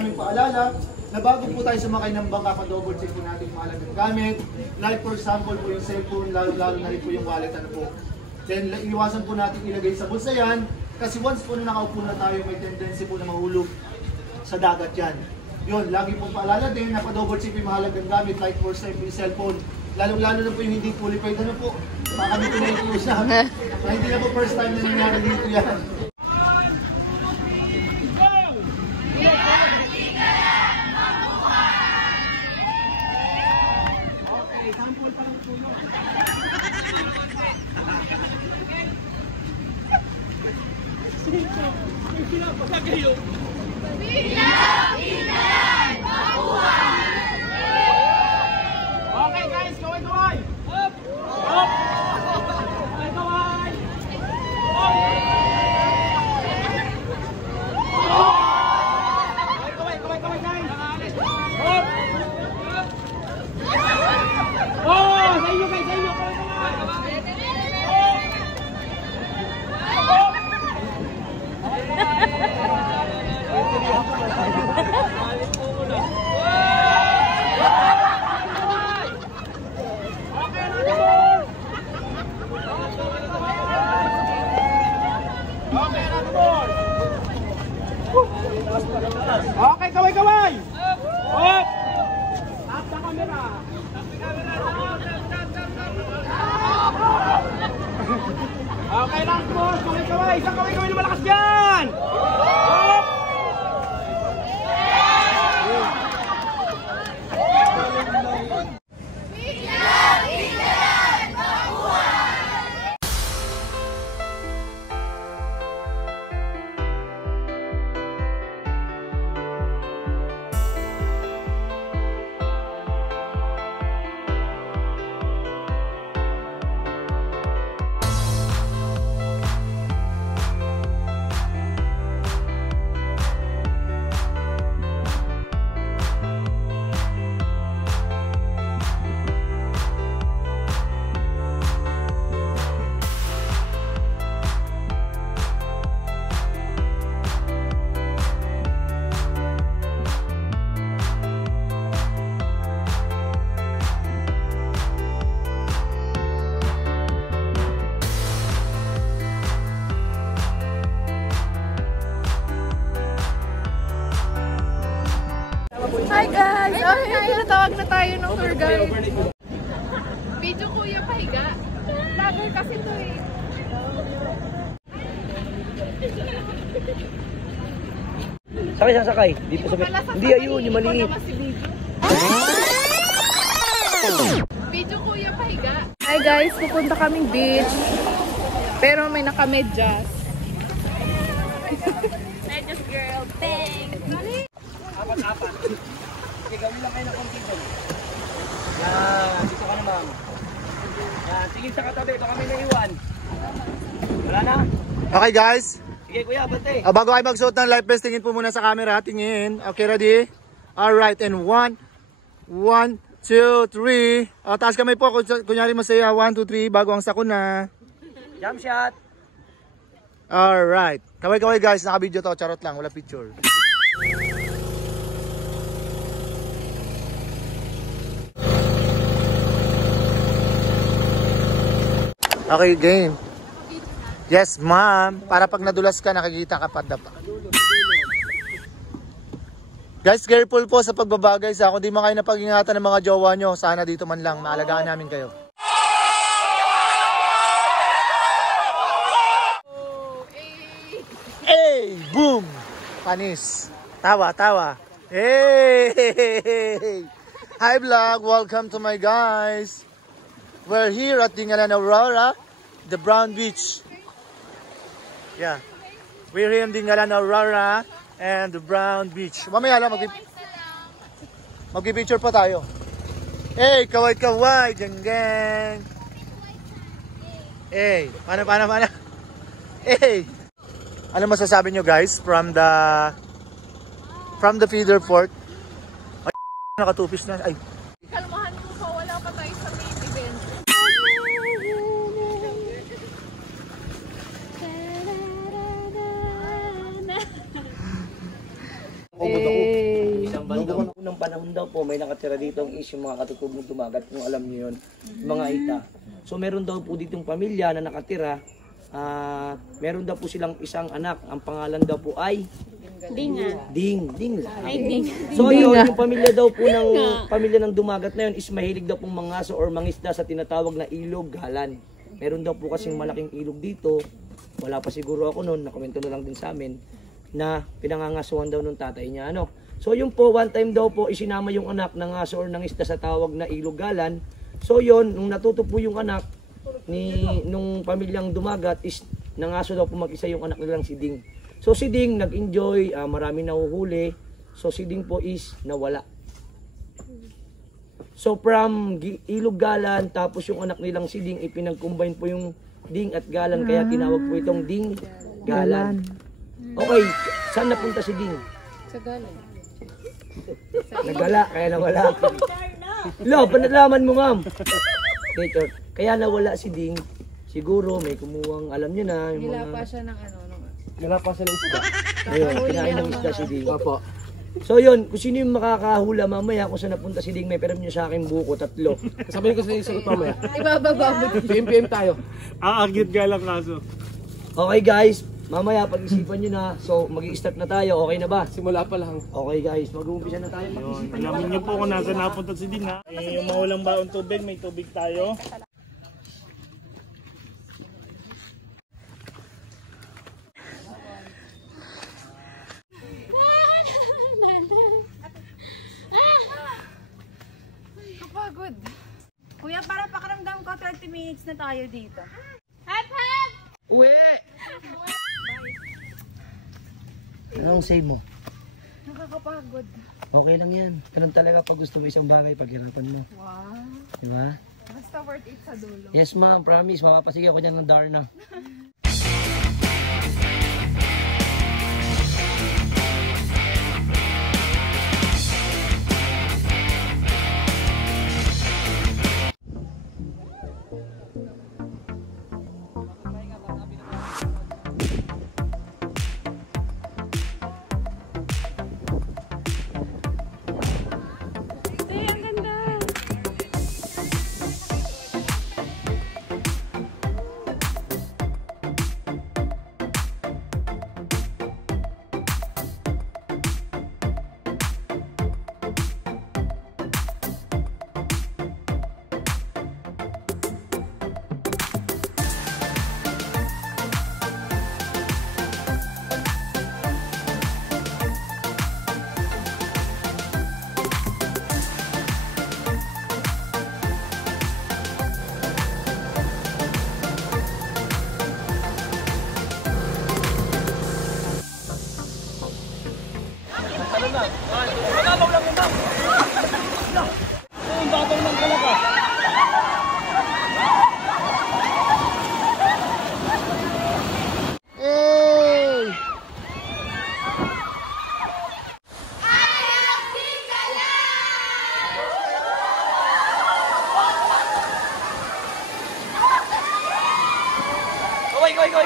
namin paalala na bago po tayo sumakay ng bangka, pa-double check po natin yung mahalagang gamit. Like for example po yung cellphone, lalo na rin po yung wallet, ano po. Then iwasan po natin ilagay sa bulsa yan, kasi once po na nakaupo na tayo, may tendency po na mahulog sa dagat yan. Yun, lagi po paalala din na pa-double check yung mahalagang gamit, like for example yung cellphone. Lalo na po yung hindi fully paid, ano po, baka kami pinag-ius na. Hindi na po first time na nangyari dito yan. Okay guys, kaway-kaway! Up! Up! Kaway-kaway! Kaway-kaway guys! Up! Oh! Sa inyo guys, sa inyo! Kaway-kaway! Okay, kaway-kaway! Up! Tap sa camera! Okay lang, boss! Kaway-kaway! Isang kaway-kaway na malakas dyan! Up! Hi guys! Tinatawag na tayo ng tour guide. Video kuya pahiga. Vlogger kasi to eh. Sakay. Dito sa... Hindi, ayun, yung maliit. Video kuya pahiga. Hi guys, pupunta kaming beach. Pero may naka-medyas. Medyas girl, bang! Apat. Sige, gawin lang kayo ng konti doon. Yan, dito ka na ma'am. Yan, tingin sa katabi, baka may naiwan. Wala na? Okay guys, Sige kuya, bante. bago kayo magsuot ng life vest, tingin po muna sa camera. Tingin. Okay, ready? Alright, and 1, 2, 3. Taas kamay po, kunyari masaya. 1, 2, 3, bago ang sakuna. Jump shot. Alright. Kaway-kaway guys, naka-video to. Charot lang, wala picture. Okay, game. Yes, ma'am. Para pag nadulas ka, nakikita ka pa dapa. Guys, careful po sa pagbabagay. Sa kung di man kayo napag-ingatan ng mga jowa nyo, sana dito man lang, maalagaan namin kayo. Hey! Boom! Panis. Tawa. Hey! Hi vlog! Welcome to my guys. We're here at Dingalan Aurora, the Brown Beach. Yeah. We're here in Dingalan Aurora and the Brown Beach. Mamaya lang, mag-picture pa tayo. Hey, kaway-kaway, gang. Hey, paano? Hey. Ano masasabi nyo guys from the feeder port? Ay, nakatupis na. Ay. Kalmahan mo pa, wala pa tayo sa main event. Pagod ako. panahon daw po, may nakatira dito ang is yung mga katutubong dumagat, kung alam niyo yun, mga ita. So meron daw po ditong pamilya na nakatira, meron daw po silang isang anak, ang pangalan daw po ay Ding. So yun, yung pamilya daw po ng pamilya ng dumagat na yun is mahilig daw pong mangaso or mangisda sa tinatawag na ilog, galan. Meron daw po kasing malaking ilog dito. Wala pa siguro ako noon, nakomento na lang din sa amin na pinangangasuhan daw nung tatay niya. Ano? So yun po, one time daw po isinama yung anak ng aso or ng isda sa tawag na ilog, galan. So yun, nung natuto po yung anak nung pamilyang dumagat is nangaso daw po mag-isa yung anak nilang si Ding. So si Ding nag-enjoy, marami nahuhuli. So si Ding po is nawala. So from ilog, galan, tapos yung anak nilang si Ding, ipinag-combine po yung Ding at galan, kaya tinawag po itong Ding galan. Okay, saan napunta si Ding? Sa galan. Nagala, kaya nawala. Lo, panalaman mo, ma'am. Later, kaya nawala si Ding. Siguro may kumuhang, alam niyo na, yung mga... Nilapa siya ng ano. Nilapa siya ng isda. Ayun, kinain ng isda si Ding. Opo. So yun, kung sino yung makakahula mamaya kung saan napunta si Ding, may peram nyo sa akin buko, 3. Sabihin ko sa isang mamaya. Ibababa mo. PM tayo. Aagit ka lang kaso. Okay guys, mamaya pag-isipan nyo na. So mag-i-start na tayo, okay na ba? Simula pa lang. Okay guys, mag-uumpisa na tayo. Pag-isipan nyo. Alamin niyo po kung nasa napunta si Ding ha. Yung mawalang baon tubig, may tubig tayo. Kapagod. Kuya, para pakiramdam ko 30 minutes na tayo dito. Uwi! Anong save mo? Nakakapagod. Okay lang yan. Ganun talaga pag gusto mo isang bagay, paghirapan mo. Wow. Diba? Basta worth it sa dulo. Yes ma'am, promise. Mapapasige ako dyan ng Darna.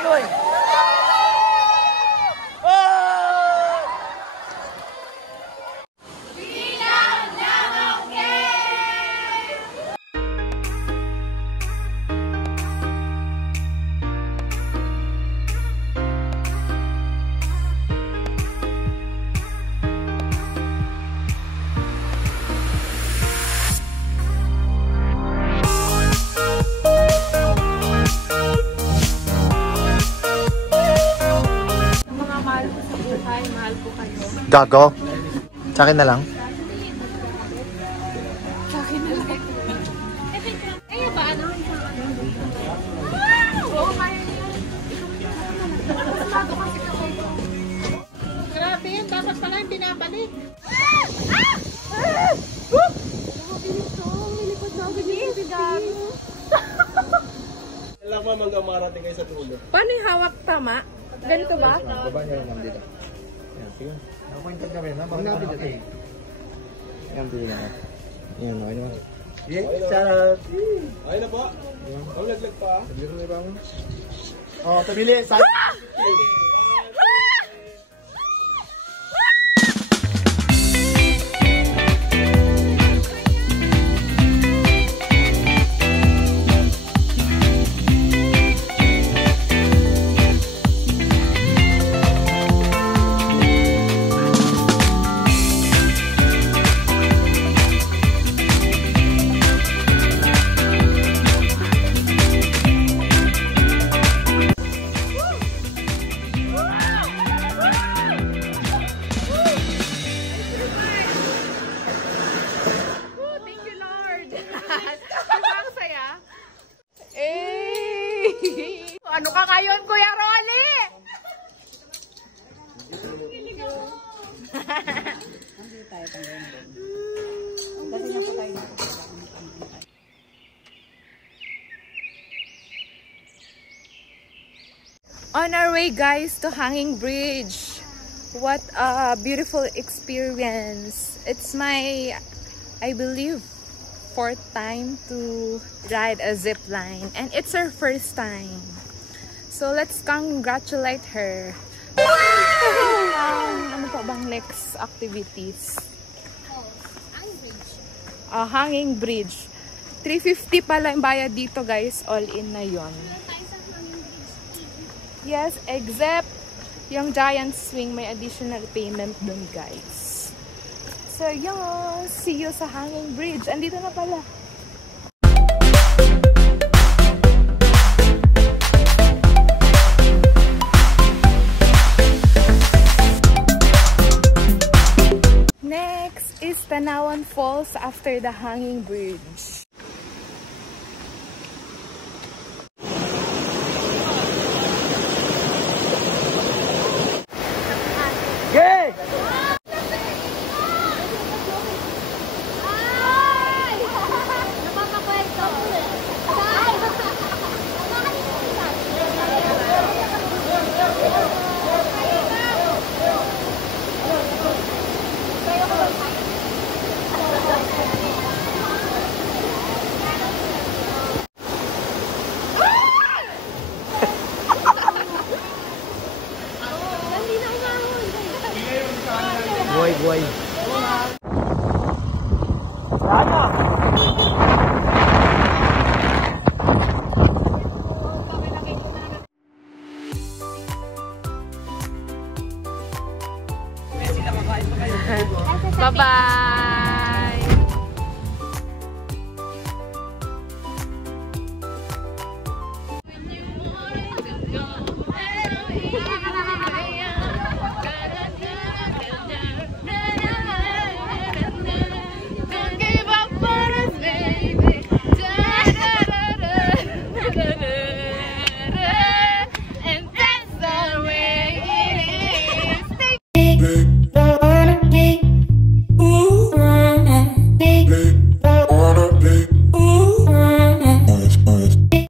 Go! Gago. Sa akin na lang. Sa akin na lang. Eh, ba ano? Oo, kaya niya. Masado kasi ako. Grabe yan. Dapat pala yung binabalik. Mabilis to. Nilipad na agad yung bibig. Kailangan mo mag-amarating kayo sa tulo. Paano yung hawak tama? Ganito ba? Baba niya lang dito. Yan, sige. Nakuintag kami na. Baka natin dito. Yan, pili na. Yan, okay naman. Yes, sarap. Okay na po. Ang laglag pa. Tabili ko na ba mo? Oo, tabili. Sarap. Ano ka ngayon, Kuya Rolly? On our way, guys, to Hanging Bridge. What a beautiful experience. It's my, I believe, 4th time to ride a zip line, and it's her first time. So let's congratulate her. Ano pa bang next activities? Hanging Bridge. 350 pala yung bayad dito, guys. All in na yon. Yes, except yung giant swing, may additional payment dun, guys. So, yun. See you sa Hanging Bridge. Andito na pala. Next is Tanawan Falls after the Hanging Bridge.